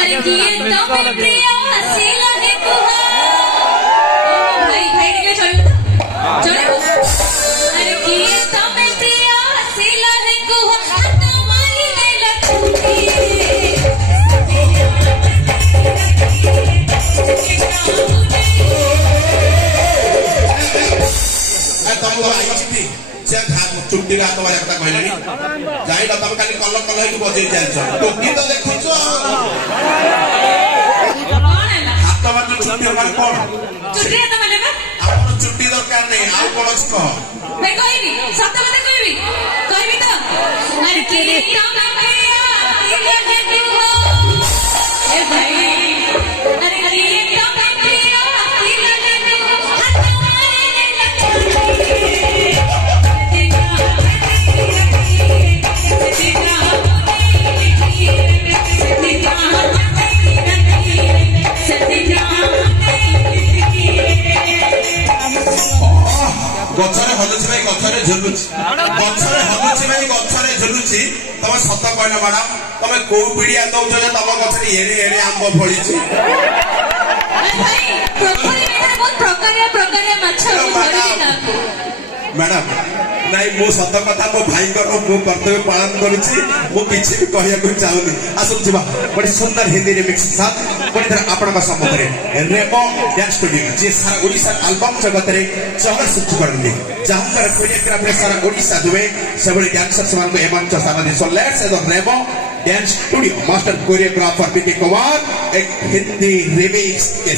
अरे किए तो मैं प्रिया हसीला है कुहा भाई भाई निकले चलो चलो अरे किए तो मैं प्रिया हसीला है कुहा तो माली दे लटकी तुमको आईची से चुट्टी रात वाला कथा कहलेनी जाई तुम खाली कल कल हे बजे जाइछ टोकी तो देखुछ हाथ माने चुट्टी माने कोन चुट्टी हाथ माने बा आपन चुट्टी दरकार नै आ कोन कह मैं कहबी सत्य मते कहबी तो अरे के तो ना भैया ये है तू हो ए भाई अरे के तो ना भैया ये है तू हाथ मारे गछरे हलुछि भाई गछरे झुलुछि गछरे हलुछि भाई गछरे झुलुछि तमे सत कहना मैडम तमे को पीड़िया दउछ जे तम गछरे एरे एरे आंब फळिछि भाई पोखरी में बहुत प्रकार माछ धरि ना मैडम नाई मो सत कथा मो भाई को मो कर्तव्य पालन करूछि मो किछि भी कहिया को चाहुनी आसु जिबा बड़ी सुंदर हिंदी रिमिक्स साथ बड़ी तरह आपण का सम्मुख रे रेमो डांस स्टूडियो जे सारा ओडिसा एल्बम जगत रे चहर सृष्टि करले जहां पर कोरियोग्राफर सारा ओडिसा दुवे सबले डांसर समान को एमन चसाना दे so let's the Remo dance studio master choreographer PK Kumar एक हिंदी रिमिक्स के